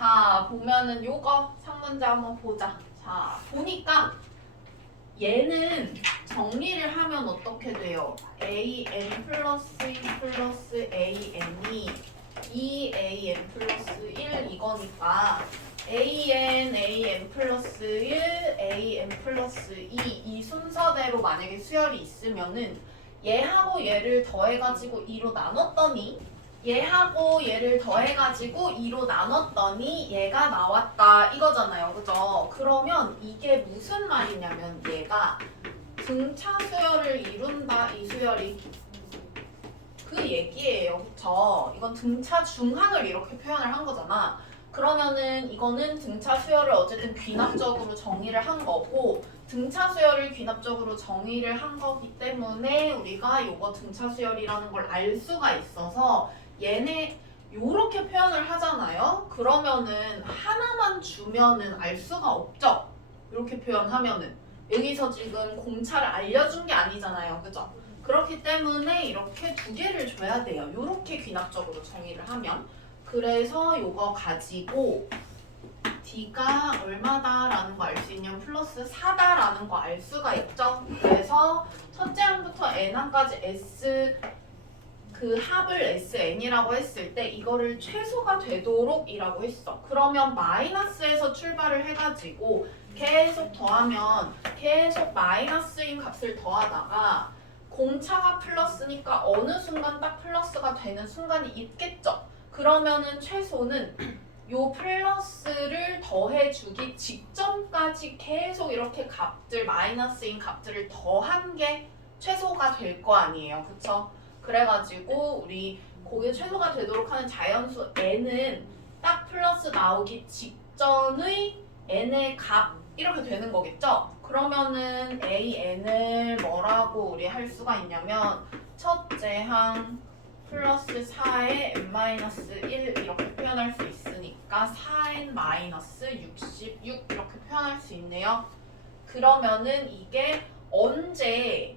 자, 보면은 요거 상문제 한번 보자. 자, 보니까 얘는 정리를 하면 어떻게 돼요? an 플러스 1 플러스 an이 2an 플러스 1 이거니까 an 플러스 1, an 플러스 2 이 순서대로 만약에 수열이 있으면은 얘하고 얘를 더해가지고 2로 나눴더니 얘하고 얘를 더해가지고 2로 나눴더니 얘가 나왔다 이거잖아요. 그죠? 그러면 이게 무슨 말이냐면 얘가 등차 수열을 이룬다 이 수열이 그 얘기예요. 그쵸? 이건 등차 중항을 이렇게 표현을 한 거잖아. 그러면은 이거는 등차 수열을 어쨌든 귀납적으로 정의를 한 거고 등차 수열을 귀납적으로 정의를 한 거기 때문에 우리가 요거 등차 수열이라는 걸 알 수가 있어서 얘네 요렇게 표현을 하잖아요. 그러면은 하나만 주면은 알 수가 없죠. 이렇게 표현하면은 여기서 지금 공차를 알려준 게 아니잖아요. 그죠? 그렇기 때문에 이렇게 두 개를 줘야 돼요. 요렇게 귀납적으로 정의를 하면. 그래서 요거 가지고 D가 얼마다라는 거 알 수 있냐면 플러스 4다라는 거 알 수가 있죠. 그래서 첫째 항부터 n항까지 S 그 합을 SN이라고 했을 때 이거를 최소가 되도록 이라고 했어. 그러면 마이너스에서 출발을 해가지고 계속 더하면 계속 마이너스인 값을 더하다가 공차가 플러스니까 어느 순간 딱 플러스가 되는 순간이 있겠죠. 그러면은 최소는 요 플러스를 더해주기 직전까지 계속 이렇게 값들 마이너스인 값들을 더한 게 최소가 될 거 아니에요. 그쵸? 그래가지고 우리 거기에 최소가 되도록 하는 자연수 n은 딱 플러스 나오기 직전의 n의 값 이렇게 되는 거겠죠? 그러면은 an을 뭐라고 우리 할 수가 있냐면 첫째 항 플러스 4에 n-1 이렇게 표현할 수 있으니까 4n-66 이렇게 표현할 수 있네요. 그러면은 이게 언제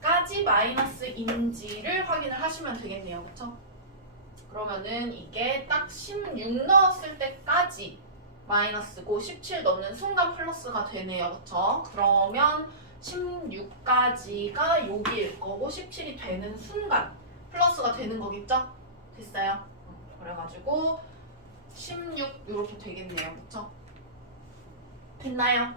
까지 마이너스인지를 확인을 하시면 되겠네요. 그쵸? 그러면은 이게 딱 16 넣었을 때까지 마이너스고 17 넣는 순간 플러스가 되네요. 그쵸? 그러면 16까지가 여기일 거고 17이 되는 순간 플러스가 되는 거겠죠? 됐어요? 그래가지고 16 이렇게 되겠네요. 그쵸? 됐나요?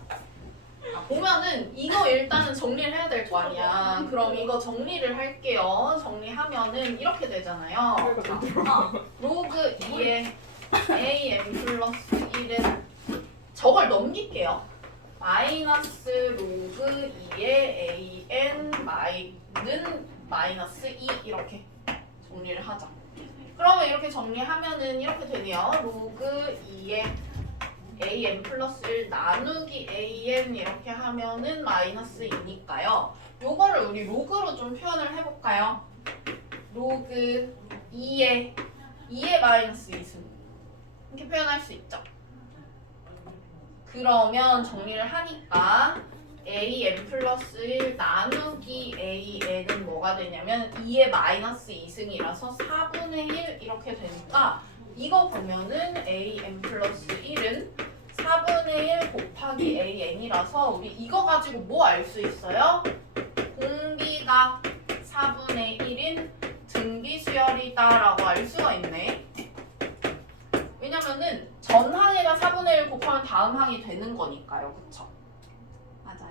보면은 이거 일단은 정리를 해야 될 거 아니야. 그럼 이거 정리를 할게요. 정리하면은 이렇게 되잖아요. 로그 2의 an 플러스 1은 저걸 넘길게요. 마이너스 로그 2의 an 는 마이너스 2 이렇게 정리를 하자. 그러면 이렇게 정리하면은 이렇게 되네요. 로그 2의 an 플러스 1 나누기 an 이렇게 하면은 마이너스 2니까요. 요거를 우리 로그로 좀 표현을 해볼까요? 로그 2의 마이너스 2승 이렇게 표현할 수 있죠. 그러면 정리를 하니까 an 플러스 1 나누기 an은 뭐가 되냐면 2의 마이너스 2승이라서 4분의 1 이렇게 되니까 이거 보면은 an 플러스 1은 4분의 1 곱하기 an이라서 우리 이거 가지고 뭐 알 수 있어요? 공비가 4분의 1인 등비수열이다 라고 알 수가 있네. 왜냐면은 전 항에다 4분의 1 곱하면 다음 항이 되는 거니까요. 그쵸? 맞아요?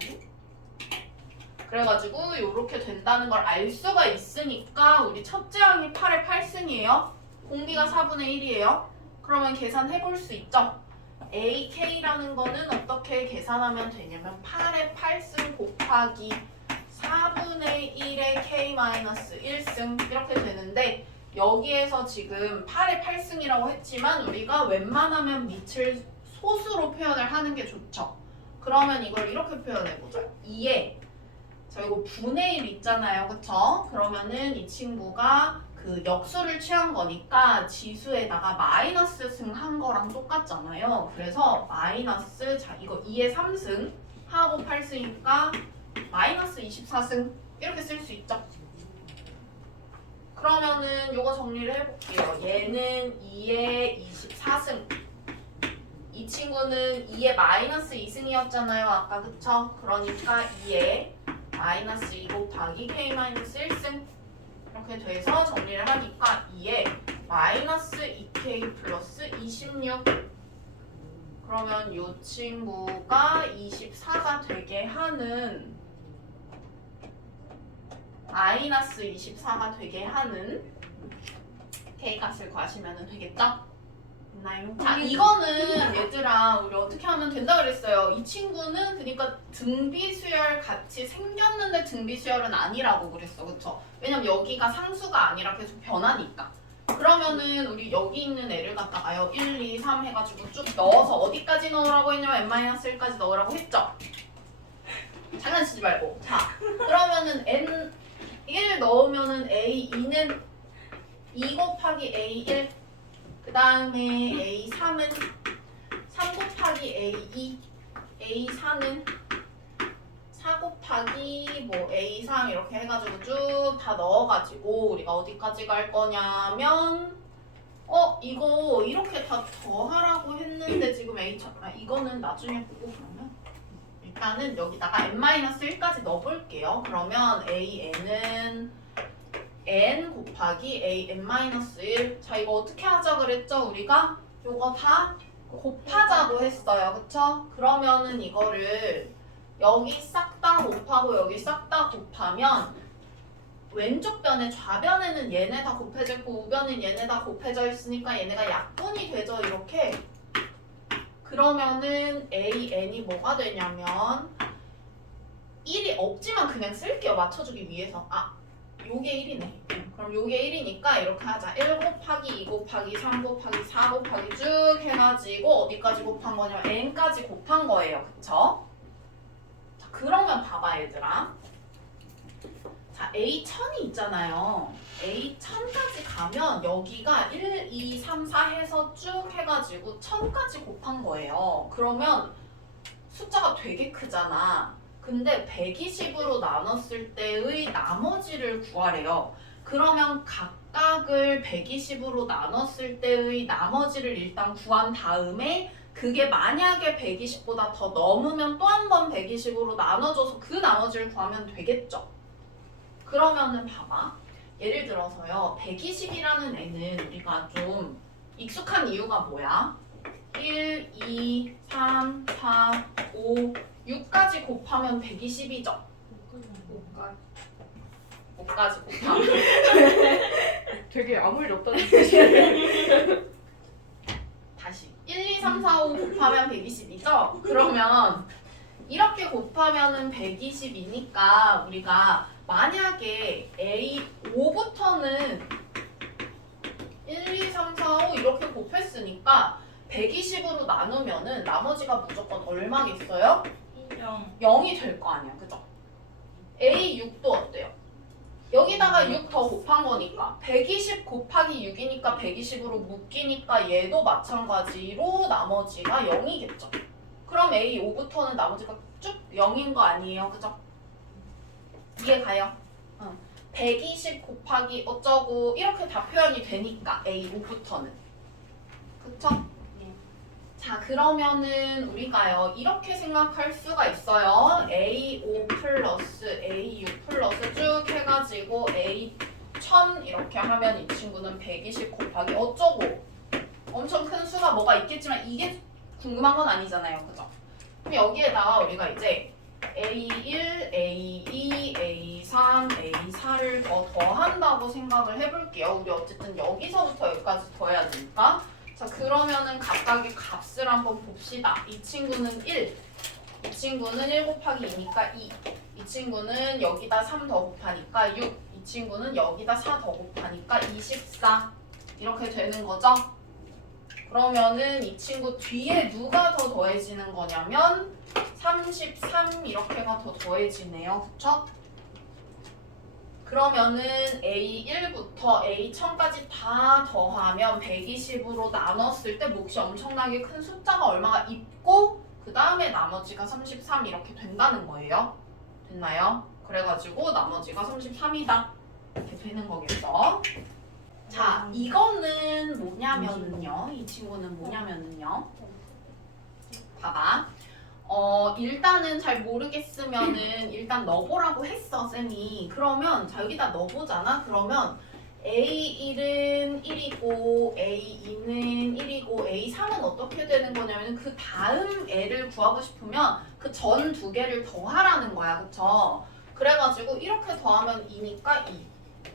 그래가지고 이렇게 된다는 걸 알 수가 있으니까 우리 첫째 항이 8의 8승이에요. 공비가 4분의 1이에요. 그러면 계산해 볼 수 있죠? AK라는 거는 어떻게 계산하면 되냐면 8의 8승 곱하기 4분의 1의 K-1승 이렇게 되는데 여기에서 지금 8의 8승이라고 했지만 우리가 웬만하면 밑을 소수로 표현을 하는 게 좋죠. 그러면 이걸 이렇게 표현해보자. 2에 저 이거 분의 1 있잖아요. 그쵸? 그러면은 이 친구가 그 역수를 취한 거니까 지수에다가 마이너스 승 한 거랑 똑같잖아요. 그래서 마이너스 자 이거 2의 3승 하고 8승이니까 마이너스 24승 이렇게 쓸 수 있죠. 그러면은 요거 정리를 해볼게요. 얘는 2의 24 2의 마이너스 2승이었잖아요. 아까 그쵸? 그러니까 2의 마이너스 2 곱하기 k 마이너스 1승 이렇게 돼서 정리를 하니까 2의 마이너스 2k 플러스 26 그러면 이 친구가 24가 되게 하는 마이너스 24가 되게 하는 k값을 구하시면 되겠죠? 됐나요? 자, 이거는 얘들아 우리 어떻게 하면 된다 그랬어요. 이 친구는 그러니까 등비수열 같이 생겼는데 등비수열은 아니라고 그랬어. 그쵸? 왜냐면 여기가 상수가 아니라 계속 변하니까. 그러면은 우리 여기 있는 애를 갖다가요 1, 2, 3 해가지고 쭉 넣어서 어디까지 넣으라고 했냐면 n-1까지 넣으라고 했죠? 장난치지 말고. 자, 그러면은 n1 넣으면은 a2는 2 곱하기 a1 그 다음에 A3은 3 곱하기 A2, A4는 4 곱하기 뭐 A3 이렇게 해가지고 쭉 다 넣어가지고 우리가 어디까지 갈 거냐면 이거 이렇게 다 더하라고 했는데 지금 이거는 나중에 보고 그러면 일단은 여기다가 n-1까지 넣어볼게요. 그러면 AN은 n 곱하기 an-1 자 이거 어떻게 하자 그랬죠? 우리가 요거 다 곱하자고 했어요. 그쵸? 그러면은 이거를 여기 싹 다 곱하고 여기 싹 다 곱하면 왼쪽 변에 좌변에는 얘네 다 곱해져 있고 우변은 얘네 다 곱해져 있으니까 얘네가 약분이 되죠. 이렇게 그러면은 an이 뭐가 되냐면 1이 없지만 그냥 쓸게요. 맞춰주기 위해서 요게 1이네. 그럼 요게 1이니까 이렇게 하자. 1 곱하기 2 곱하기 3 곱하기 4 곱하기 쭉 해가지고 어디까지 곱한 거냐면 n까지 곱한 거예요. 그쵸? 자, 그러면 봐봐 얘들아. 자, A1000이 있잖아요. A1000까지 가면 여기가 1, 2, 3, 4 해서 쭉 해가지고 1000까지 곱한 거예요. 그러면 숫자가 되게 크잖아. 근데 120으로 나눴을 때의 나머지를 구하래요. 그러면 각각을 120으로 나눴을 때의 나머지를 일단 구한 다음에 그게 만약에 120보다 더 넘으면 또 한 번 120으로 나눠줘서 그 나머지를 구하면 되겠죠. 그러면은 봐봐. 예를 들어서요. 120이라는 애는 우리가 좀 익숙한 이유가 뭐야? 1, 2, 3, 4, 5, 6까지 곱하면 120이죠? 5까지 곱하면 되게 아무 일 없다는 뜻이에요. 다시 1, 2, 3, 4, 5 곱하면 120이죠? 그러면 이렇게 곱하면은 120이니까 우리가 만약에 A5부터는 1, 2, 3, 4, 5 이렇게 곱했으니까 120으로 나누면은 나머지가 무조건 얼마겠어요? 0이 될 거 아니야. 그죠? A6도 어때요? 여기다가 6 더 곱한 거니까 120 곱하기 6이니까 120으로 묶이니까 얘도 마찬가지로 나머지가 0이겠죠. 그럼 A5부터는 나머지가 쭉 0인 거 아니에요. 그죠? 이해 가요? 120 곱하기 어쩌고 이렇게 다 표현이 되니까 A5부터는. 그쵸? 자, 그러면은 우리가요 이렇게 생각할 수가 있어요. A5 플러스 A6 플러스 쭉 해가지고 A1000 이렇게 하면 이 친구는 120 곱하기 어쩌고 엄청 큰 수가 뭐가 있겠지만 이게 궁금한 건 아니잖아요. 그죠? 그럼 여기에다가 우리가 이제 A1, A2, A3, A4를 더한다고 생각을 해볼게요. 우리 어쨌든 여기서부터 여기까지 더해야 되니까. 자, 그러면은 각각의 값을 한번 봅시다. 이 친구는 1, 이 친구는 1 곱하기 2니까 2, 이 친구는 여기다 3 더 곱하니까 6, 이 친구는 여기다 4 더 곱하니까 24 이렇게 되는 거죠? 그러면은 이 친구 뒤에 누가 더 더해지는 거냐면 33 이렇게가 더 더해지네요. 그쵸? 그러면은 A1부터 A1000까지 다 더하면 120으로 나눴을 때 몫이 엄청나게 큰 숫자가 얼마가 있고 그 다음에 나머지가 33 이렇게 된다는 거예요. 됐나요? 그래가지고 나머지가 33이다 이렇게 되는 거겠죠. 자, 이거는 뭐냐면은요. 이 친구는 뭐냐면은요. 봐봐. 일단은 잘 모르겠으면은 일단 넣어보라고 했어, 쌤이. 그러면 자, 여기다 넣어보잖아. 그러면 A1은 1이고 A2는 1이고 A3은 어떻게 되는 거냐면 그 다음 애를 구하고 싶으면 그 전 두 개를 더하라는 거야. 그쵸? 그래가지고 이렇게 더하면 2니까 2.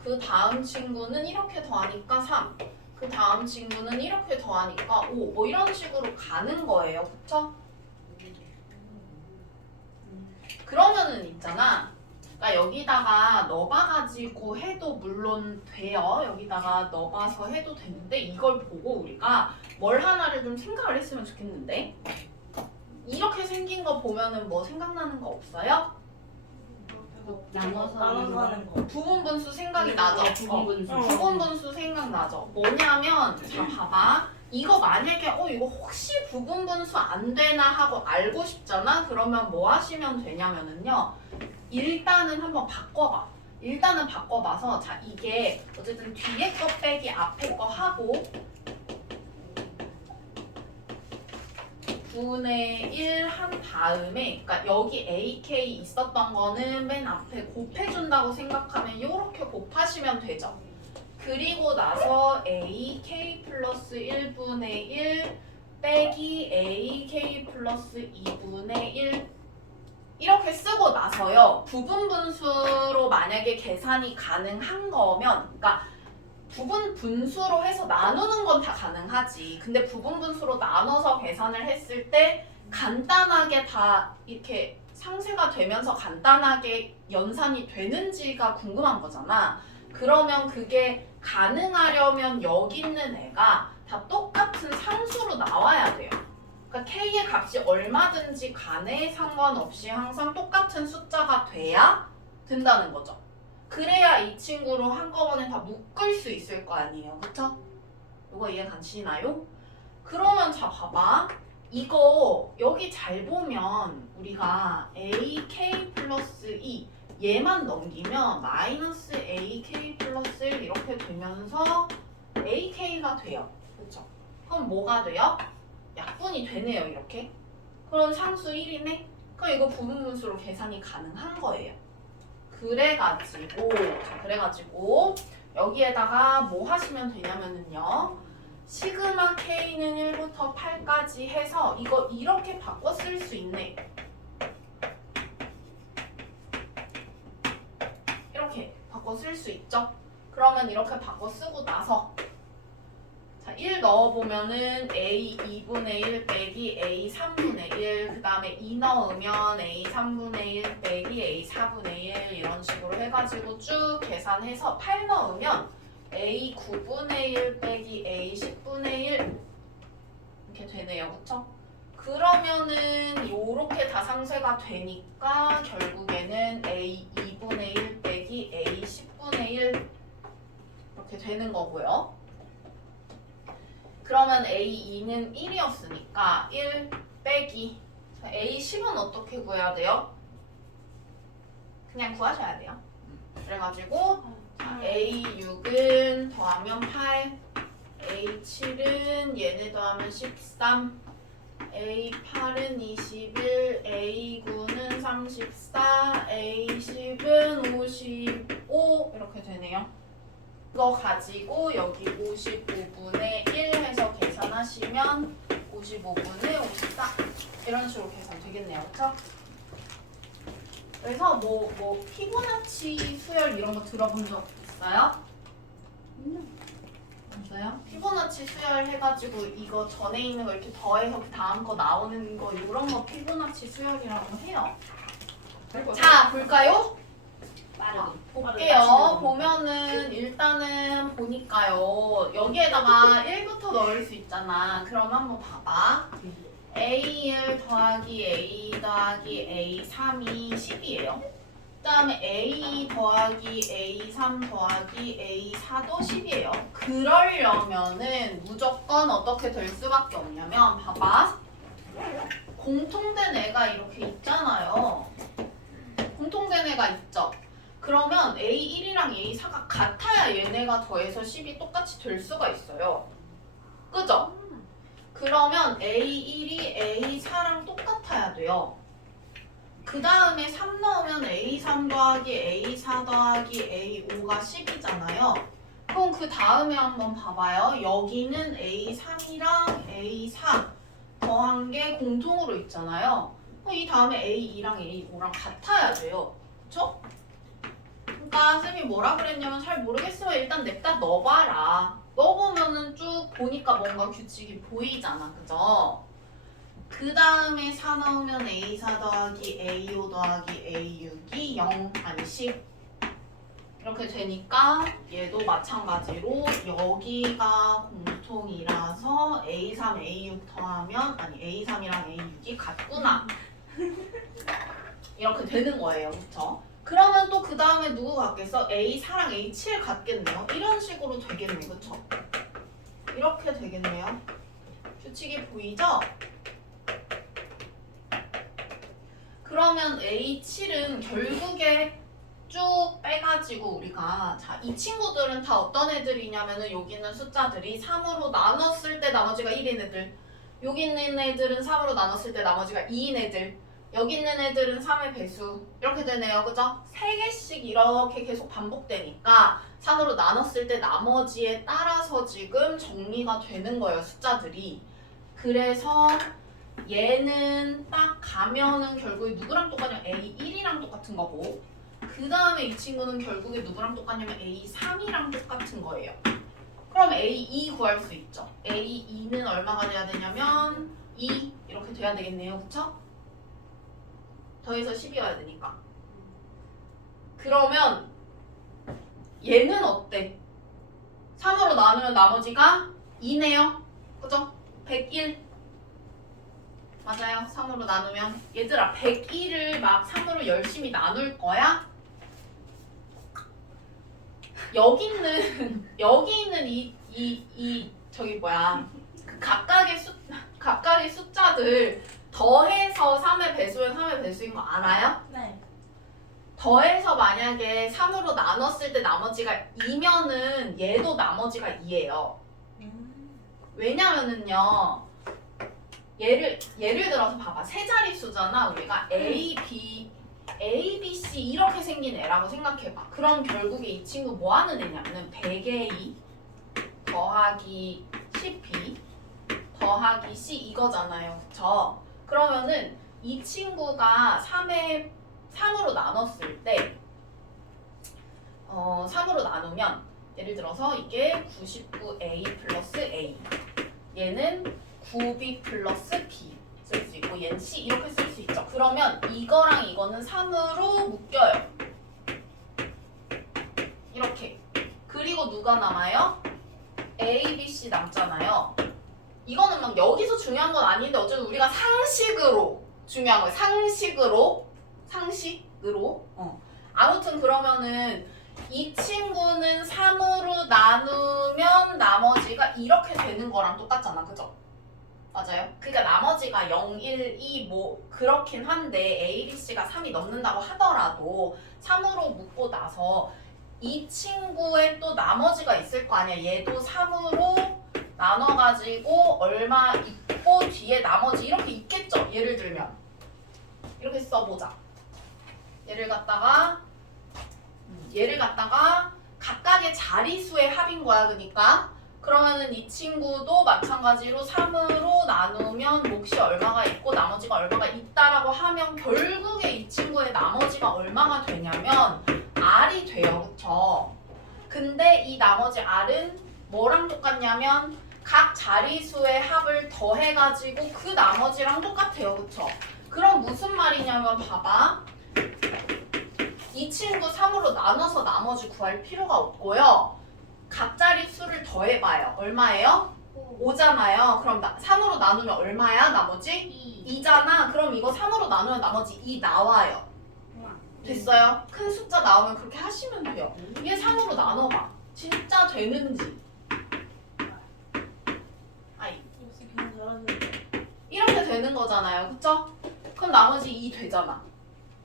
그 다음 친구는 이렇게 더하니까 3. 그 다음 친구는 이렇게 더하니까 5. 뭐 이런 식으로 가는 거예요. 그쵸? 그러면은 있잖아. 그러니까 여기다가 넣어봐가지고 해도 물론 돼요. 여기다가 넣어봐서 해도 되는데 이걸 보고 우리가 뭘 하나를 좀 생각을 했으면 좋겠는데 이렇게 생긴 거 보면은 뭐 생각나는 거 없어요? 나눠서 하는 거. 부분분수 생각이 나죠? 부분분수. 부분분수 생각나죠? 뭐냐면 자 봐봐. 이거 만약에 이거 혹시 부분분수 안 되나 하고 알고 싶잖아? 그러면 뭐 하시면 되냐면은요. 일단은 한번 바꿔봐. 일단은 바꿔봐서 자 이게 어쨌든 뒤에 거 빼기 앞에 거 하고 9분의 1 한 다음에 그러니까 여기 AK 있었던 거는 맨 앞에 곱해준다고 생각하면 이렇게 곱하시면 되죠. 그리고 나서 AK 플러스 1분의 1 빼기 AK 플러스 2분의 1 이렇게 쓰고 나서요. 부분분수로 만약에 계산이 가능한 거면 그러니까 부분분수로 해서 나누는 건 다 가능하지. 근데 부분분수로 나눠서 계산을 했을 때 간단하게 다 이렇게 상쇄가 되면서 간단하게 연산이 되는지가 궁금한 거잖아. 그러면 그게 가능하려면 여기 있는 애가 다 똑같은 상수로 나와야 돼요. 그러니까 K의 값이 얼마든지 간에 상관없이 항상 똑같은 숫자가 돼야 된다는 거죠. 그래야 이 친구를 한꺼번에 다 묶을 수 있을 거 아니에요. 그쵸? 이거 이해 가시나요? 그러면 자 봐봐. 이거 여기 잘 보면 우리가 AK 플러스 2 얘만 넘기면 마이너스 AK 플러스 1 이렇게 되면서 AK가 돼요. 그쵸? 그럼 뭐가 돼요? 약분이 되네요. 이렇게. 그럼 상수 1이네? 그럼 이거 부분분수로 계산이 가능한 거예요. 그래가지고 여기에다가 뭐 하시면 되냐면은요. 시그마 K는 1부터 8까지 해서 이거 이렇게 바꿔 쓸 수 있네. 이렇게 바꿔 쓸 수 있죠. 그러면 이렇게 바꿔 쓰고 나서 자, 1 넣어보면은 A 2분의 1 빼기 A 3분의 1 그 다음에 2 넣으면 A 3분의 1 빼기 A 4분의 1 이런 식으로 해가지고 쭉 계산해서 8 넣으면 A 9분의 1 빼기 A 10분의 1 이렇게 되네요. 그쵸? 그러면은 요렇게 다 상쇄가 되니까 결국에는 A 2분의 1 빼기 A 10분의 1 이렇게 되는 거고요. 그러면 A2는 1이었으니까 1 빼기 A10은 어떻게 구해야 돼요? 그냥 구하셔야 돼요. 그래가지고 A6은 더하면 8 A7은 얘네 더하면 13 A8은 21 A9는 34 A10은 55 이렇게 되네요. 이거 가지고 여기 55분의 1 해서 계산하시면 55분의 54 이런 식으로 계산 되겠네요. 그쵸? 그래서 뭐 피보나치 수열 이런 거 들어본 적 있어요? 없어요? 피보나치 수열 해가지고 이거 전에 있는 거 이렇게 더해서 그 다음 거 나오는 거 이런 거 피보나치 수열이라고 해요. 자, 볼까요? 볼게요. 보면은 일단은 보니까요. 여기에다가 1부터 넣을 수 있잖아. 그럼 한번 봐봐. A1 더하기 A 더하기 A3이 10이에요. 그 다음에 A 더하기 A3 더하기 A4도 10이에요. 그러려면은 무조건 어떻게 될 수밖에 없냐면 봐봐. 공통된 애가 이렇게 있잖아요. 공통된 애가 있죠. 그러면 A1이랑 A4가 같아야 얘네가 더해서 10이 똑같이 될 수가 있어요. 그죠? 그 그러면 A1이 A4랑 똑같아야 돼요. 그 다음에 3 넣으면 A3 더하기 A4 더하기 A5가 10이잖아요. 그럼 그 다음에 한번 봐봐요. 여기는 A3이랑 A4 더한 게 공통으로 있잖아요. 이 다음에 A2랑 A5랑 같아야 돼요. 그쵸? 그러니까 쌤이 뭐라 그랬냐면 잘 모르겠으면 일단 냅다 넣어봐라. 넣어보면은 쭉 보니까 뭔가 규칙이 보이잖아. 그죠? 그 다음에 4 넣으면 A4 더하기 A5 더하기 A6이 0 아니 10 이렇게 되니까 얘도 마찬가지로 여기가 공통이라서 A3, A6 더하면 아니 A3이랑 A6이 같구나 이렇게 되는 거예요. 그쵸? 그러면 또 그 다음에 누구 같겠어? A4랑 A7 같겠네요. 이런 식으로 되겠네. 그쵸? 이렇게 되겠네요. 규칙이 보이죠? 그러면 A7은 결국에 쭉 빼가지고 우리가 자, 이 친구들은 다 어떤 애들이냐면은 여기 있는 숫자들이 3으로 나눴을 때 나머지가 1인 애들, 여기 있는 애들은 3으로 나눴을 때 나머지가 2인 애들, 여기 있는 애들은 3의 배수 이렇게 되네요. 그죠? 3개씩 이렇게 계속 반복되니까 3으로 나눴을 때 나머지에 따라서 지금 정리가 되는 거예요. 숫자들이. 그래서 얘는 딱 가면은 결국에 누구랑 똑같냐면 A1이랑 똑같은 거고 그 다음에 이 친구는 결국에 누구랑 똑같냐면 A3이랑 똑같은 거예요. 그럼 A2 구할 수 있죠. A2는 얼마가 돼야 되냐면 2 이렇게 돼야 되겠네요. 그쵸? 더해서 10이어야 되니까. 그러면 얘는 어때? 3으로 나누면 나머지가 2네요. 그죠? 101 맞아요. 3으로 나누면 얘들아 101을 막 3으로 열심히 나눌 거야? 여기 있는 이 저기 뭐야 그 각각의 숫자들 더해서 3의 배수면 3의 배수인 거 알아요? 네. 더해서 만약에 3으로 나눴을 때 나머지가 2면은 얘도 나머지가 2예요. 왜냐면은요. 예를 들어서 봐봐. 세 자릿수잖아. 우리가 A, B, C 이렇게 생긴 애라고 생각해봐. 그럼 결국에 이 친구 뭐 하는 애냐면은 100A 더하기 10B 더하기 C 이거잖아요. 그쵸? 그러면은 이 친구가 3으로 나눴을 때 3으로 나누면 예를 들어서 이게 99A 플러스 A 얘는 9B 플러스 B 쓸 수 있고 얘는 C 이렇게 쓸 수 있죠. 그러면 이거랑 이거는 3으로 묶여요. 이렇게. 그리고 누가 남아요? A, B, C 남잖아요. 이거는 막 여기서 중요한 건 아닌데 어쨌든 우리가 상식으로 중요한 거예요. 상식으로. 아무튼 그러면은 이 친구는 3으로 나누면 나머지가 이렇게 되는 거랑 똑같잖아. 그죠? 맞아요? 그러니까 나머지가 0, 1, 2 뭐 그렇긴 한데 A, B, C가 3이 넘는다고 하더라도 3으로 묶고 나서 이 친구의 또 나머지가 있을 거 아니야. 얘도 3으로 나눠가지고 얼마 있고 뒤에 나머지 이렇게 있겠죠. 예를 들면 이렇게 써보자. 얘를 갖다가 각각의 자리수의 합인 거야. 그러면은 이 친구도 마찬가지로 3으로 나누면 몫이 얼마가 있고 나머지가 얼마가 있다라고 하면 결국에 이 친구의 나머지가 얼마가 되냐면 R이 돼요. 그쵸? 근데 이 나머지 R은 뭐랑 똑같냐면 각 자리수의 합을 더해가지고 그 나머지랑 똑같아요. 그쵸? 그럼 무슨 말이냐면 봐봐. 이 친구 3으로 나눠서 나머지 구할 필요가 없고요. 각 자릿수를 더해봐요. 얼마예요? 5잖아요. 그럼 3으로 나누면 얼마야? 나머지? 2잖아. 그럼 이거 3으로 나누면 나머지 2 나와요. 됐어요? 큰 숫자 나오면 그렇게 하시면 돼요. 얘 3으로 나눠봐. 진짜 되는지. 아이. 역시 그냥 잘하시네. 이렇게 되는 거잖아요. 그쵸? 그럼 나머지 2 되잖아.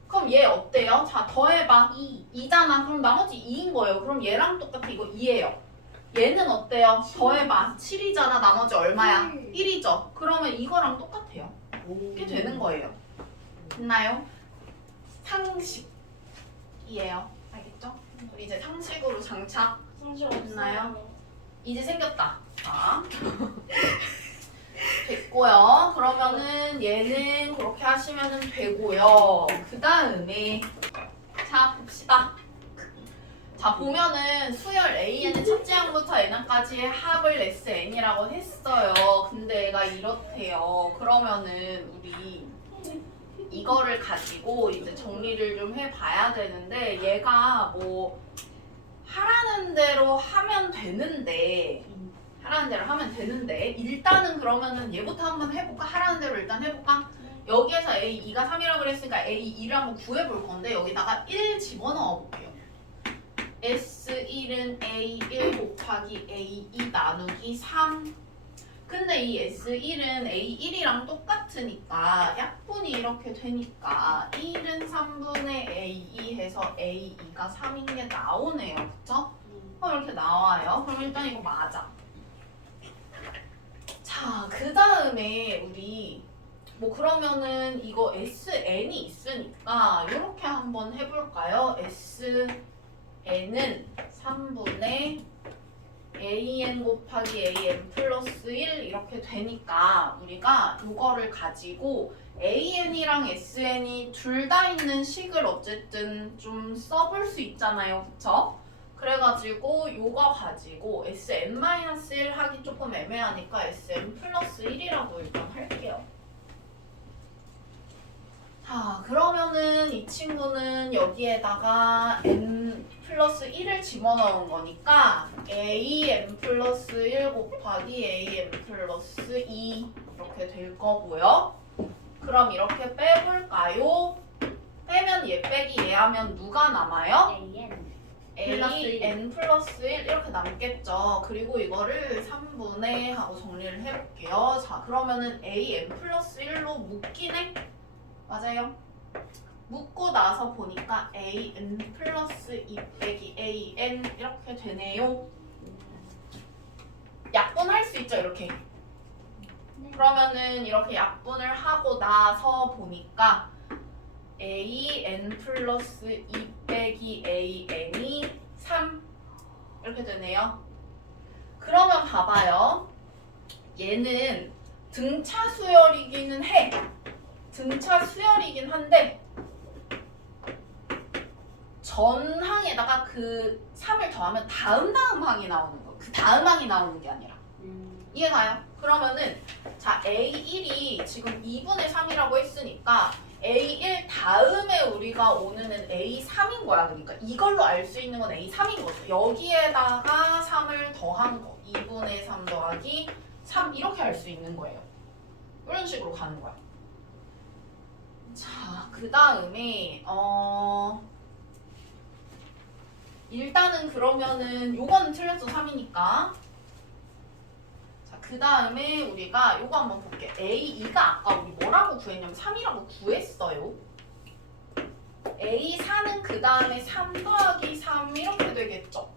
그럼 얘 어때요? 자, 더해봐. 2잖아. 그럼 나머지 2인 거예요. 그럼 얘랑 똑같아. 이거 2예요. 얘는 어때요? 더해봐. 7이잖아. 나머지 얼마야? 1. 1이죠. 그러면 이거랑 똑같아요. 이게 되는 거예요. 됐나요? 상식이에요. 알겠죠? 우리 이제 상식으로 장착. 됐나요? 이제 생겼다. 자. 됐고요. 그러면은 얘는 그렇게 하시면 되고요. 그 다음에 자 봅시다. 자 보면은 수열 AN의 첫째 항부터 n항까지의 합을 SN이라고 했어요. 근데 얘가 이렇대요. 그러면은 우리 이거를 가지고 이제 정리를 좀 해봐야 되는데 얘가 뭐 하라는 대로 하면 되는데 일단은 그러면은 얘부터 한번 해볼까? 하라는 대로 일단 해볼까? 여기에서 A2가 3이라고 그랬으니까 A2를 한번 구해볼 건데 여기다가 1 집어넣어 볼게요. S1은 A1 곱하기 A2 나누기 3. 근데 이 S1은 A1이랑 똑같으니까 약분이 이렇게 되니까 1은 3분의 A2 해서 A2가 3인 게 나오네요. 그쵸? 이렇게 나와요. 그럼 일단 이거 맞아. 자, 그 다음에 우리 뭐 그러면은 이거 SN이 있으니까 이렇게 한번 해볼까요? SN은 3분의 AN 곱하기 AN 플러스 1 이렇게 되니까 우리가 이거를 가지고 AN이랑 SN이 둘 다 있는 식을 어쨌든 좀 써볼 수 있잖아요. 그쵸? 그래가지고 요거 가지고 SN-1 하기 조금 애매하니까 SN 플러스 1이라고 일단 할게요. 자, 그러면은 이 친구는 여기에다가 n 플러스 1을 집어넣은 거니까 an 플러스 1 곱하기 an 플러스 2 이렇게 될 거고요. 그럼 이렇게 빼볼까요? 빼면 얘 빼기 얘 하면 누가 남아요? an 플러스 1 이렇게 남겠죠. 그리고 이거를 3분의 하고 정리를 해볼게요. 자, 그러면은 an 플러스 1로 묶이네? 맞아요. 묶고 나서 보니까 an 플러스 2 빼기 an 이렇게 되네요. 약분할 수 있죠, 이렇게. 그러면은 이렇게 약분을 하고 나서 보니까 an 플러스 2 빼기 an이 3 이렇게 되네요. 그러면 봐봐요. 얘는 등차 수열이기는 해. 등차 수열이긴 한데 전 항에다가 그 3을 더하면 다음 항이 나오는 거. 그 다음 항이 나오는 게 아니라. 이해가요? 그러면은 자 A1이 지금 2분의 3이라고 했으니까 A1 다음에 우리가 오는 A3인 거야. 그러니까 이걸로 알 수 있는 건 A3인 거죠. 여기에다가 3을 더한 거. 2분의 3 더하기 3 이렇게 할 수 있는 거예요. 이런 식으로 가는 거야. 자, 그 다음에 일단은 그러면은 요거는 틀렸죠. 3이니까. 자, 그 다음에 우리가 요거 한번 볼게. A2가 아까 우리 뭐라고 구했냐면 3이라고 구했어요. A4는 그 다음에 3 더하기 3 이렇게 되겠죠.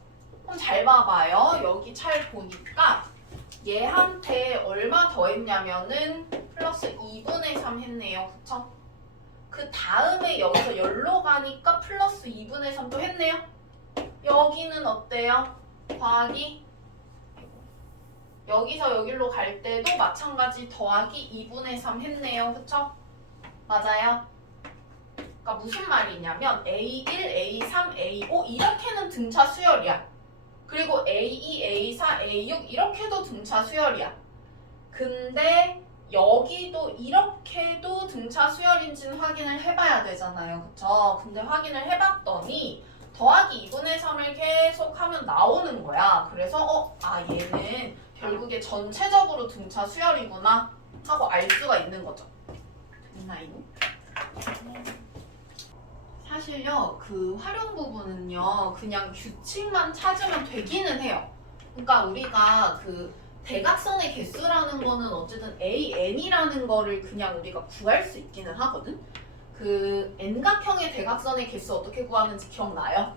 그럼 잘 봐봐요. 여기 잘 보니까 얘한테 얼마 더했냐면은 플러스 2분의 3 했네요. 그쵸? 그 다음에 여기서 열로 가니까 플러스 2분의 3도 했네요. 여기는 어때요? 더하기 여기서 여기로 갈 때도 마찬가지 더하기 2분의 3 했네요. 그쵸? 맞아요? 그러니까 무슨 말이냐면 A1, A3, A5 이렇게는 등차 수열이야. 그리고 A2, A4, A6 이렇게도 등차 수열이야. 근데 여기도 이렇게도 등차 수열인지는 확인을 해봐야 되잖아요. 그쵸? 근데 확인을 해봤더니 더하기 2분의 3을 계속 하면 나오는 거야. 그래서 얘는 결국에 전체적으로 등차 수열이구나 하고 알 수가 있는 거죠. 됐나요? 사실요, 그 활용 부분은요, 그냥 규칙만 찾으면 되기는 해요. 그러니까 우리가 그 대각선의 개수라는 거는 어쨌든 AN이라는 거를 그냥 우리가 구할 수 있기는 하거든? 그 N각형의 대각선의 개수 어떻게 구하는지 기억나요?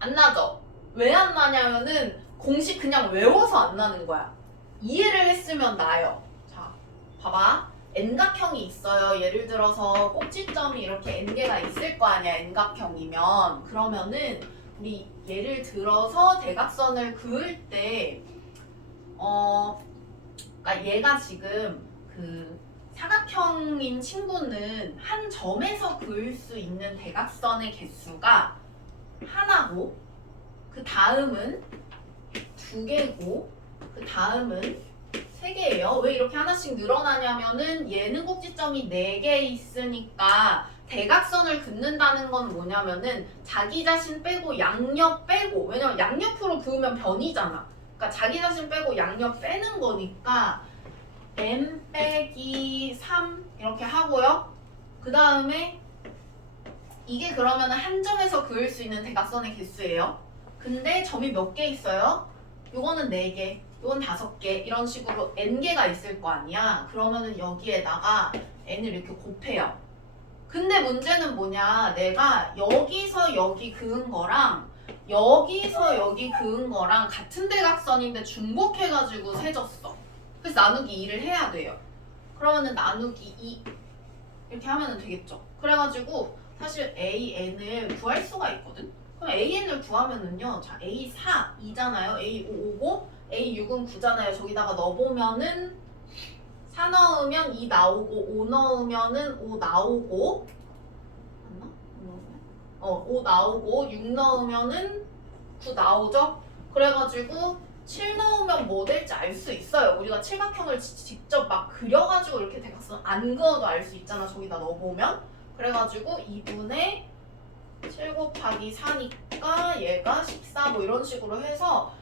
안 나죠? 왜 안 나냐면은 공식 그냥 외워서 안 나는 거야. 이해를 했으면 나요. 자, 봐봐. N각형이 있어요. 예를 들어서 꼭지점이 이렇게 N개가 있을 거 아니야. N각형이면. 그러면은 우리 예를 들어서 대각선을 그을 때 그러니까 얘가 지금 그 사각형인 친구는 한 점에서 그을 수 있는 대각선의 개수가 하나고 그 다음은 두 개고 그 다음은 세 개예요. 왜 이렇게 하나씩 늘어나냐면은 얘는 꼭지점이 4개 있으니까 대각선을 긋는다는 건 뭐냐면은 자기 자신 빼고 양옆 빼고 왜냐면 양옆으로 그으면 변이잖아. 그러니까 자기 자신 빼고 양옆 빼는 거니까 n 빼기 3 이렇게 하고요. 그 다음에 이게 그러면 한 점에서 그을 수 있는 대각선의 개수예요. 근데 점이 몇 개 있어요? 요거는 4개, 요건 5개 이런 식으로 n개가 있을 거 아니야. 그러면은 여기에다가 n을 이렇게 곱해요. 근데 문제는 뭐냐, 내가 여기서 여기 그은 거랑 여기서 여기 그은 거랑 같은 대각선인데 중복해가지고 세졌어. 그래서 나누기 2를 해야 돼요. 그러면은 나누기 2 이렇게 하면 되겠죠. 그래가지고 사실 AN을 구할 수가 있거든. 그럼 AN을 구하면은요, 자 A4 2잖아요. A5 5고 A6은 9잖아요. 저기다가 넣어보면은 4 넣으면 2 나오고 5 넣으면은 5 나오고 맞나? 5 나오고 6 넣으면은 9 나오죠? 그래가지고 7 넣으면 뭐 될지 알 수 있어요. 우리가 칠각형을 직접 막 그려가지고 이렇게 대각선 안 그어도 알 수 있잖아. 저기다 넣어보면. 그래가지고 2분의 7 곱하기 4니까 얘가 14 뭐 이런 식으로 해서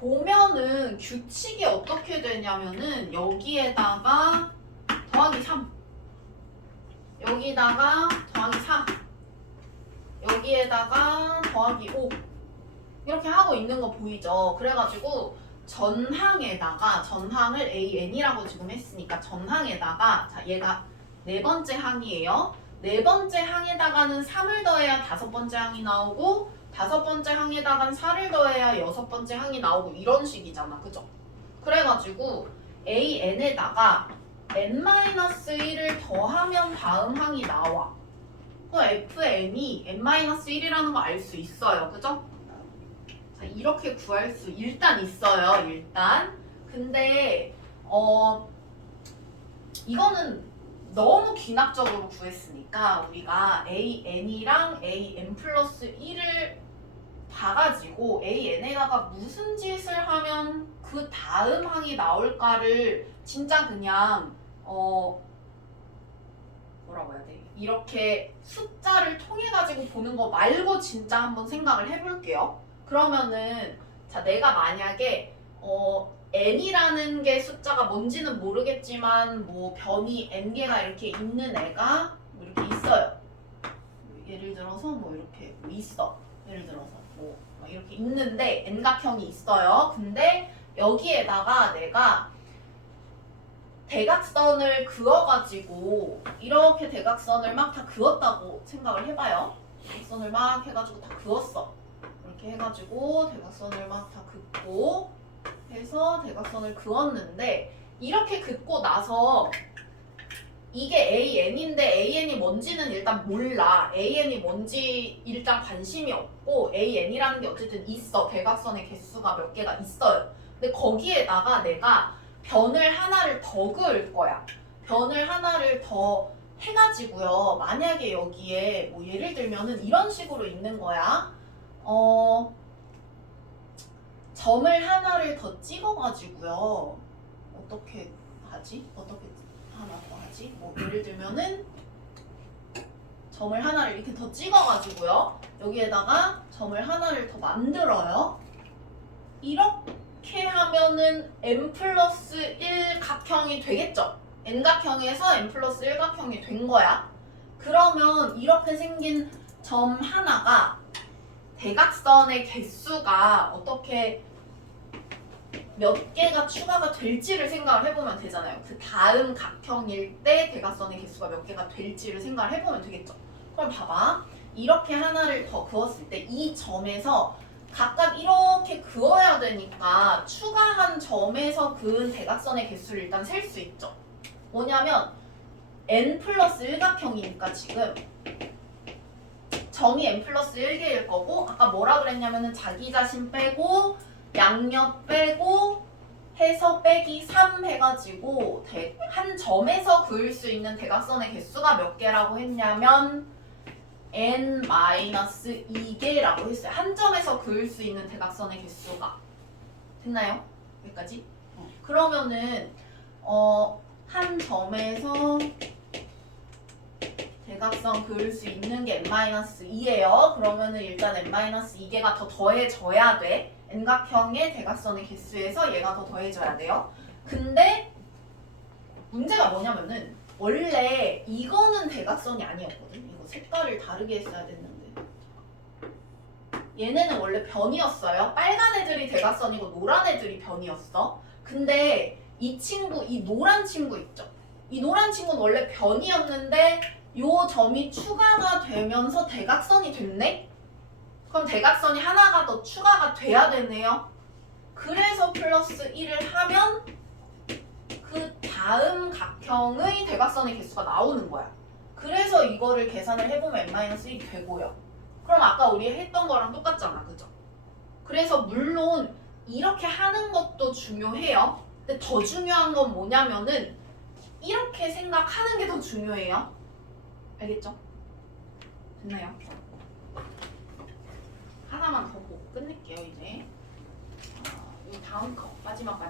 보면은 규칙이 어떻게 되냐면은 여기에다가 더하기 3 여기다가 더하기 4 여기에다가 더하기 5 이렇게 하고 있는 거 보이죠? 그래가지고 전항에다가 전항을 AN이라고 지금 했으니까 전항에다가 자 얘가 네 번째 항이에요. 네 번째 항에다가는 3을 더해야 다섯 번째 항이 나오고 다섯 번째 항에다간 4를 더해야 여섯 번째 항이 나오고 이런 식이잖아. 그죠? 그래가지고 AN에다가 n-1을 더하면 다음 항이 나와. 그 FN이 n-1이라는 거 알 수 있어요. 그죠? 자, 이렇게 구할 수 일단 있어요. 일단. 근데 이거는 너무 귀납적으로 구했으니까 우리가 AN이랑 AN 플러스 1을 봐가지고 AN에다가 무슨 짓을 하면 그 다음 항이 나올까를 진짜 그냥 뭐라고 해야 돼? 이렇게 숫자를 통해 가지고 보는 거 말고 진짜 한번 생각을 해볼게요. 그러면은 자 내가 만약에 n이라는 게 숫자가 뭔지는 모르겠지만 뭐 변이 n개가 이렇게 있는 애가 뭐 이렇게 있어요. 예를 들어서 뭐 이렇게 뭐 있어. 예를 들어서 뭐 이렇게 있는데 n각형이 있어요. 근데 여기에다가 내가 대각선을 그어가지고 이렇게 대각선을 막 다 그었다고 생각을 해봐요. 대각선을 막 해가지고 다 그었어. 이렇게 해가지고 대각선을 막 다 긋고 해서 대각선을 그었는데 이렇게 긋고 나서 이게 AN인데 AN이 뭔지는 일단 몰라. AN이 뭔지 일단 관심이 없고 AN이라는 게 어쨌든 있어. 대각선의 개수가 몇 개가 있어요. 근데 거기에다가 내가 변을 하나를 더 그을 거야. 변을 하나를 더 해가지고요. 만약에 여기에 뭐 예를 들면은 이런 식으로 있는 거야. 점을 하나를 더 찍어가지고요. 어떻게 하지? 어떻게 하나 더 하지? 뭐 예를 들면은 점을 하나를 이렇게 더 찍어가지고요. 여기에다가 점을 하나를 더 만들어요. 이렇게 하면은 n 플러스 1 각형이 되겠죠? n각형에서 n 플러스 1 각형이 된 거야. 그러면 이렇게 생긴 점 하나가 대각선의 개수가 어떻게 몇 개가 추가가 될지를 생각을 해보면 되잖아요. 그 다음 각형일 때 대각선의 개수가 몇 개가 될지를 생각을 해보면 되겠죠. 그럼 봐봐. 이렇게 하나를 더 그었을 때 이 점에서 각각 이렇게 그어야 되니까 추가한 점에서 그은 대각선의 개수를 일단 셀 수 있죠. 뭐냐면 n 플러스 1각형이니까 지금 점이 n 플러스 1개일 거고 아까 뭐라 그랬냐면은 자기 자신 빼고 양옆 빼고 해서 빼기 3 해가지고 한 점에서 그을 수 있는 대각선의 개수가 몇 개라고 했냐면 n-2개라고 했어요. 한 점에서 그을 수 있는 대각선의 개수가. 됐나요? 여기까지? 그러면은 한 점에서 대각선 그을 수 있는 게 n-2예요. 그러면은 일단 n-2개가 더 더해져야 돼. n각형의 대각선의 개수에서 얘가 더 더해져야 돼요. 근데 문제가 뭐냐면은 원래 이거는 대각선이 아니었거든. 이거 색깔을 다르게 했어야 됐는데 얘네는 원래 변이었어요. 빨간 애들이 대각선이고 노란 애들이 변이었어. 근데 이 친구, 이 노란 친구 있죠? 이 노란 친구는 원래 변이었는데 요 점이 추가가 되면서 대각선이 됐네? 그럼 대각선이 하나가 더 추가가 돼야 되네요. 그래서 플러스 1을 하면 그 다음 각형의 대각선의 개수가 나오는 거야. 그래서 이거를 계산을 해보면 n-1이 되고요. 그럼 아까 우리 했던 거랑 똑같잖아. 그죠? 그래서 물론 이렇게 하는 것도 중요해요. 근데 더 중요한 건 뭐냐면은 이렇게 생각하는 게 더 중요해요. 알겠죠? 됐나요? 하나만 더 보고 끝낼게요 이제. 이 다음 거 마지막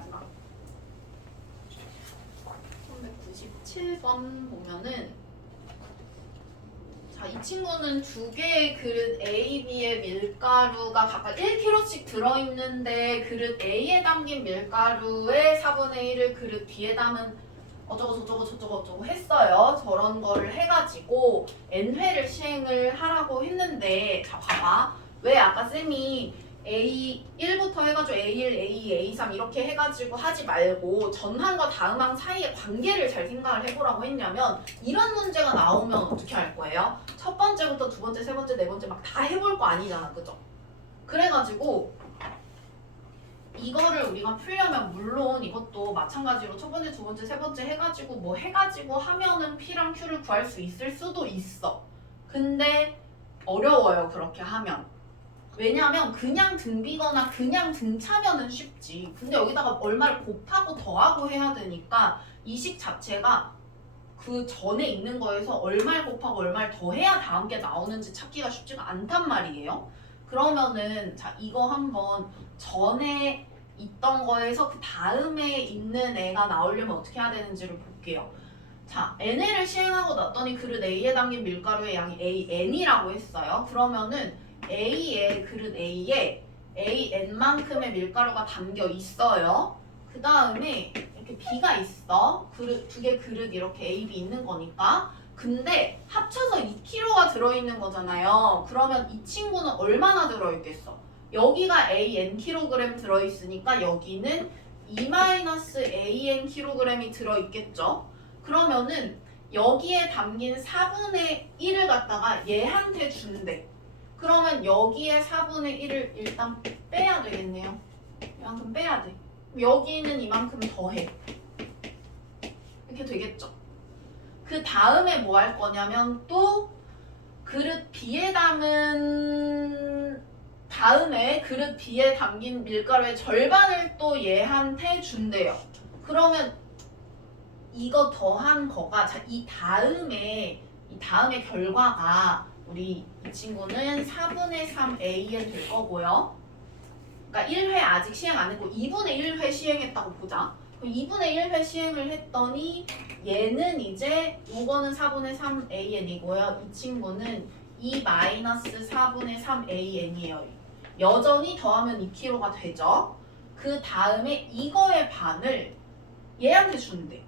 397번 보면은 자, 이 친구는 두 개의 그릇 A, B의 밀가루가 각각 1kg씩 들어있는데 그릇 A에 담긴 밀가루의 4분의 1을 그릇 B에 담은 어쩌고 했어요. 저런 거를 해가지고 n회를 시행을 하라고 했는데 자 봐봐. 왜 아까 쌤이 A1부터 해가지고 A1, A2, A3 이렇게 해가지고 하지 말고 전항과 다음항 사이의 관계를 잘 생각을 해보라고 했냐면 이런 문제가 나오면 어떻게 할 거예요? 첫 번째부터 두 번째, 세 번째, 네 번째 막 다 해볼 거 아니잖아. 그죠? 그래가지고 이거를 우리가 풀려면 물론 이것도 마찬가지로 첫 번째, 두 번째, 세 번째 해가지고 뭐 해가지고 하면은 P랑 Q를 구할 수 있을 수도 있어. 근데 어려워요. 그렇게 하면. 왜냐면 그냥 등비거나 그냥 등차면은 쉽지. 근데 여기다가 얼마를 곱하고 더하고 해야 되니까 이 식 자체가 그 전에 있는 거에서 얼마를 곱하고 얼마를 더해야 다음 게 나오는지 찾기가 쉽지가 않단 말이에요. 그러면은 자 이거 한번 전에 있던 거에서 그 다음에 있는 애가 나오려면 어떻게 해야 되는지를 볼게요. 자, n회를 시행하고 났더니 그릇 A에 담긴 밀가루의 양이 AN이라고 했어요. 그러면은 A에 그릇 A에 AN만큼의 밀가루가 담겨 있어요. 그 다음에 이렇게 B가 있어. 그릇 두 개 그릇 이렇게 A, B 있는 거니까. 근데 합쳐서 2kg가 들어있는 거잖아요. 그러면 이 친구는 얼마나 들어있겠어? 여기가 AN kg 들어있으니까 여기는 2-AN kg이 들어있겠죠? 그러면은 여기에 담긴 4분의 1을 갖다가 얘한테 준대. 그러면 여기에 4분의 1을 일단 빼야 되겠네요. 이만큼 빼야 돼. 여기는 이만큼 더해. 이렇게 되겠죠? 그 다음에 뭐 할 거냐면 또 그릇 B에 담은 다음에 그릇 B에 담긴 밀가루의 절반을 또 얘한테 준대요. 그러면 이거 더한 거가 자, 이 다음에 결과가 우리 이 친구는 4분의 3 AN 될 거고요. 그러니까 1회 아직 시행 안 했고 2분의 1회 시행했다고 보자. 그럼 2분의 1회 시행을 했더니 얘는 이제 요거는 4분의 3 AN이고요. 이 친구는 2-4분의 3 AN이에요. 여전히 더하면 2kg가 되죠. 그 다음에 이거의 반을 얘한테 준대.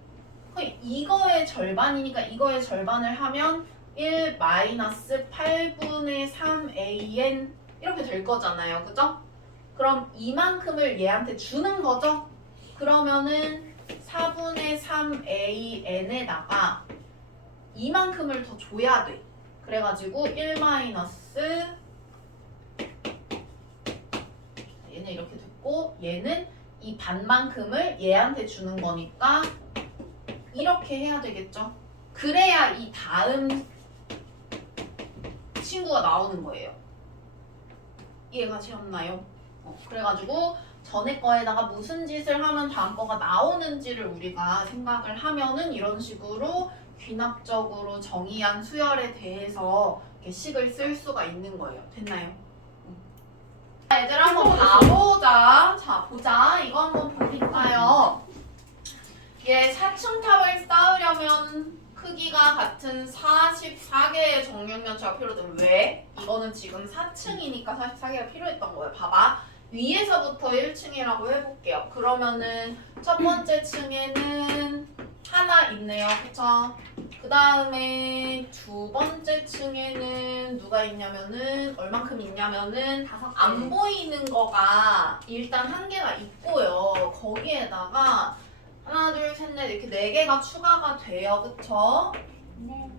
이거의 절반이니까 이거의 절반을 하면 1-8분의 3 AN 이렇게 될 거잖아요. 그죠? 그럼 이만큼을 얘한테 주는 거죠? 그러면은 4분의 3 AN에다가 이만큼을 더 줘야 돼. 그래가지고 1- 얘는 이렇게 됐고 얘는 이 반만큼을 얘한테 주는 거니까 이렇게 해야 되겠죠. 그래야 이 다음 친구가 나오는 거예요. 이해가 되었나요? 그래가지고 전에 거에다가 무슨 짓을 하면 다음 거가 나오는지를 우리가 생각을 하면은 이런 식으로 귀납적으로 정의한 수열에 대해서 이렇게 식을 쓸 수가 있는 거예요. 됐나요? 자, 얘들아 한번 봐보자. 자, 보자. 이거 한번 보니까요. 얘 4층 탑을 쌓으려면 크기가 같은 44개의 정육면체가 필요하거든. 왜? 이거는 지금 4층이니까 44개가 필요했던 거예요. 봐봐. 위에서부터 1층이라고 해볼게요. 그러면은 첫 번째 층에는 하나 있네요. 그쵸? 그 다음에 두 번째 층에는 누가 있냐면은 얼만큼 있냐면은 안 보이는 거가 일단 한 개가 있고요. 거기에다가 하나, 둘, 셋, 넷 이렇게 4개가 추가가 돼요. 그쵸? 네.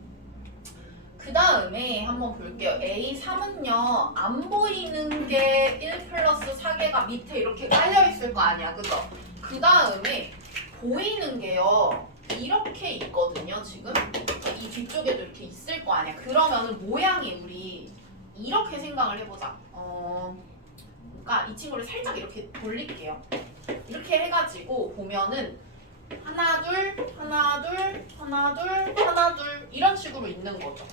그 다음에 한번 볼게요. A3은요. 안 보이는 게 1 플러스 4개가 밑에 이렇게 깔려있을 거 아니야. 그죠? 그 다음에 보이는 게요. 이렇게 있거든요. 지금. 이 뒤쪽에도 이렇게 있을 거 아니야. 그러면은 모양이 우리 이렇게 생각을 해보자. 그러니까 이 친구를 살짝 이렇게 돌릴게요. 이렇게 해가지고 보면은 하나 둘 하나 둘 하나 둘 하나 둘 이런 식으로 있는 거죠.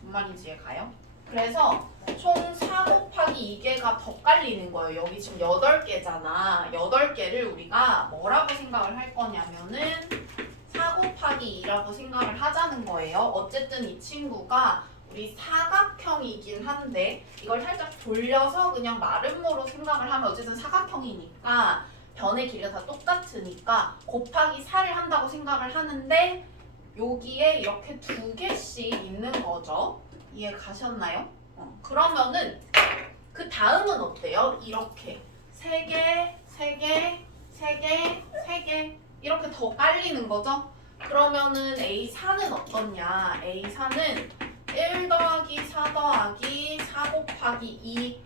뭔 말인지 이해가요? 그래서 총 4 곱하기 2개가 더 깔리는 거예요. 여기 지금 8개잖아. 8개를 우리가 뭐라고 생각을 할 거냐면은 4 곱하기 2라고 생각을 하자는 거예요. 어쨌든 이 친구가 우리 사각형이긴 한데 이걸 살짝 돌려서 그냥 마름모로 생각을 하면 어쨌든 사각형이니까 변의 길이가 다 똑같으니까 곱하기 4를 한다고 생각을 하는데 여기에 이렇게 2개씩 있는 거죠. 이해 가셨나요? 그러면은 그 다음은 어때요? 이렇게 3개, 3개, 3개, 3개 이렇게 더 깔리는 거죠? 그러면은 A4는 어떻냐? A4는 1 더하기 4 더하기 4 곱하기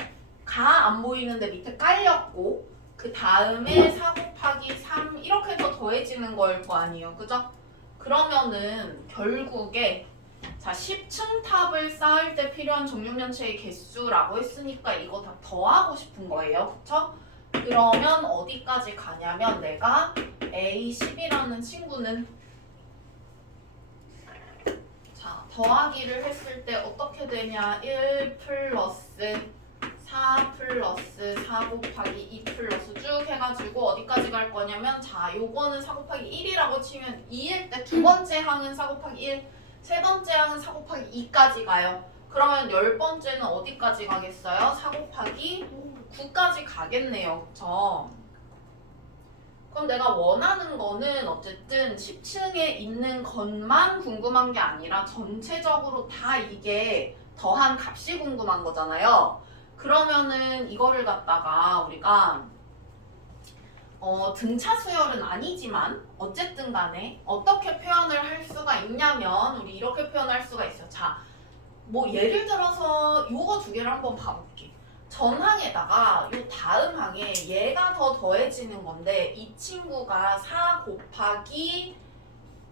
2가 안 보이는데 밑에 깔렸고 그 다음에 4 곱하기 3 이렇게 더 더해지는 거일 거 아니에요. 그죠? 그러면은 결국에 자 10층 탑을 쌓을 때 필요한 정육면체의 개수라고 했으니까 이거 다 더하고 싶은 거예요. 그쵸? 그러면 어디까지 가냐면 내가 A10이라는 친구는 자 더하기를 했을 때 어떻게 되냐 1 플러스 4 플러스 4 곱하기 2 플러스 쭉 해가지고 어디까지 갈 거냐면 자 요거는 4 곱하기 1이라고 치면 2일 때 두 번째 항은 4 곱하기 1 세 번째 항은 4 곱하기 2까지 가요. 그러면 10번째는 어디까지 가겠어요? 4 곱하기 9까지 가겠네요. 그쵸? 그럼 내가 원하는 거는 어쨌든 10층에 있는 것만 궁금한 게 아니라 전체적으로 다 이게 더한 값이 궁금한 거잖아요. 그러면은 이거를 갖다가 우리가 등차 수열은 아니지만 어쨌든 간에 어떻게 표현을 할 수가 있냐면 우리 이렇게 표현할 수가 있어요. 자, 뭐 예를 들어서 요거 2개를 한번 봐볼게. 전항에다가 요 다음 항에 얘가 더 더해지는 건데 이 친구가 4 곱하기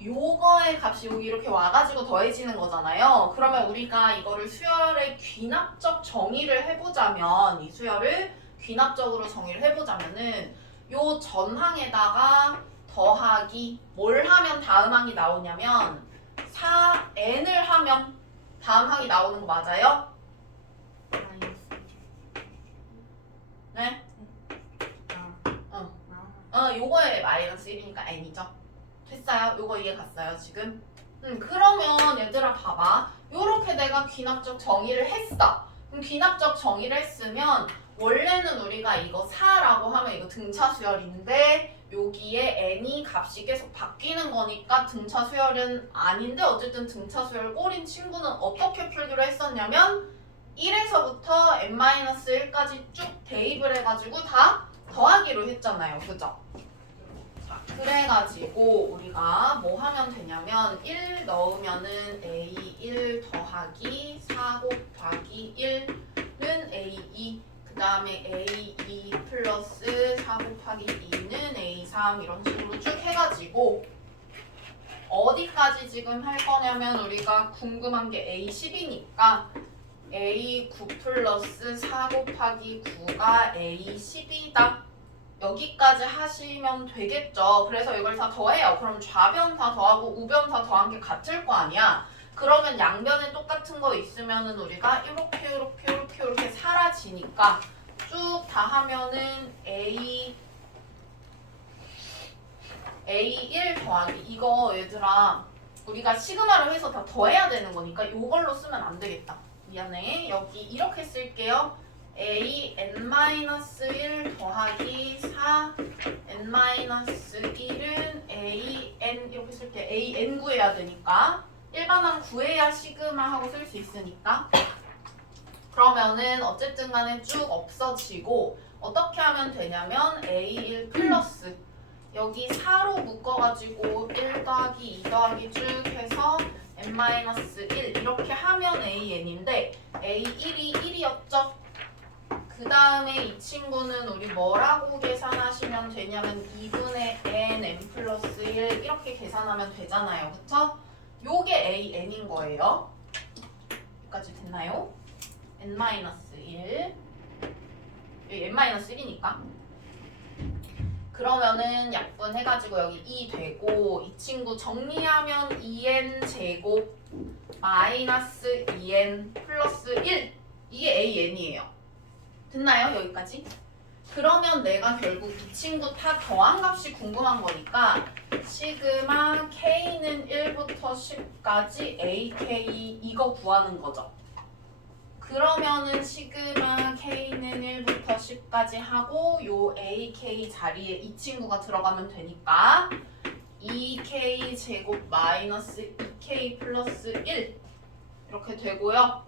요거의 값이 여기 이렇게 와가지고 더해지는 거잖아요. 그러면 우리가 이거를 수열의 귀납적 정의를 해보자면 이 수열을 귀납적으로 정의를 해보자면은 요 전항에다가 더하기 뭘 하면 다음 항이 나오냐면 4n을 하면 다음 항이 나오는 거 맞아요? 네? 요거에 마이너스 1이니까 n이죠. 됐어요? 요거 이해 갔어요 지금? 그러면 얘들아 봐봐. 요렇게 내가 귀납적 정의를 했어. 그럼 귀납적 정의를 했으면 원래는 우리가 이거 4라고 하면 이거 등차 수열인데 여기에 n이 값이 계속 바뀌는 거니까 등차 수열은 아닌데 어쨌든 등차 수열 꼴인 친구는 어떻게 풀기로 했었냐면 1에서부터 n-1까지 쭉 대입을 해가지고 다 더하기로 했잖아요. 그죠? 자, 그래가지고 우리가 뭐 하면 되냐면 1 넣으면은 A1 더하기 4 곱하기 1는 A2 그 다음에 A2 플러스 4 곱하기 2는 A3 이런 식으로 쭉 해가지고 어디까지 지금 할 거냐면 우리가 궁금한 게 A10이니까 A9 플러스 4 곱하기 9가 A10이다. 여기까지 하시면 되겠죠. 그래서 이걸 다 더해요. 그럼 좌변 다 더하고 우변 다 더한 게 같을 거 아니야. 그러면 양변에 똑같은 거 있으면은 우리가 이렇게 사라지니까 쭉 다 하면은 A1 더하기 이거 얘들아 우리가 시그마를 해서 다 더해야 되는 거니까 이걸로 쓰면 안 되겠다. 미안해. 여기 이렇게 쓸게요. AN-1 더하기 4 N-1은 AN 이렇게 쓸게. AN 구해야 되니까 일반항 구해야 시그마 하고 쓸 수 있으니까 그러면은 어쨌든 간에 쭉 없어지고 어떻게 하면 되냐면 A1 플러스 여기 4로 묶어가지고 1 더하기 2 더하기 쭉 해서 N-1 이렇게 하면 AN인데 A1이 1이었죠? 그 다음에 이 친구는 우리 뭐라고 계산하시면 되냐면 2분의 N 플러스 1 이렇게 계산하면 되잖아요. 그쵸? 요게 AN인 거예요. 여기까지 됐나요? N-1 여기 N-1이니까 그러면은 약분해가지고 여기 2 되고 이 친구 정리하면 2n 제곱 마이너스 2n 플러스 1 이게 AN이에요. 됐나요? 여기까지? 그러면 내가 결국 이 친구 다 더한 값이 궁금한 거니까 시그마 K는 1부터 10까지 AK 이거 구하는 거죠. 그러면은 시그마 K는 1부터 10까지 하고 요 AK 자리에 이 친구가 들어가면 되니까 2K 제곱 마이너스 2K 플러스 1 이렇게 되고요.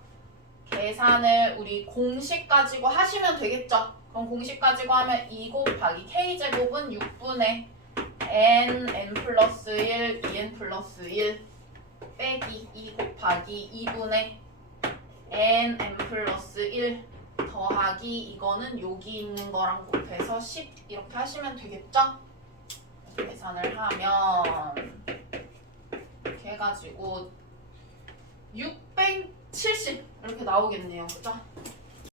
계산을 우리 공식 가지고 하시면 되겠죠. 그럼 공식 가지고 하면 2 곱하기 K 제곱은 6분의 N 플러스 1, 2N 플러스 1 빼기 2 곱하기 2분의 N 플러스 1 더하기 이거는 여기 있는 거랑 곱해서 10 이렇게 하시면 되겠죠? 계산을 하면 이렇게 해가지고 670 이렇게 나오겠네요. 그죠?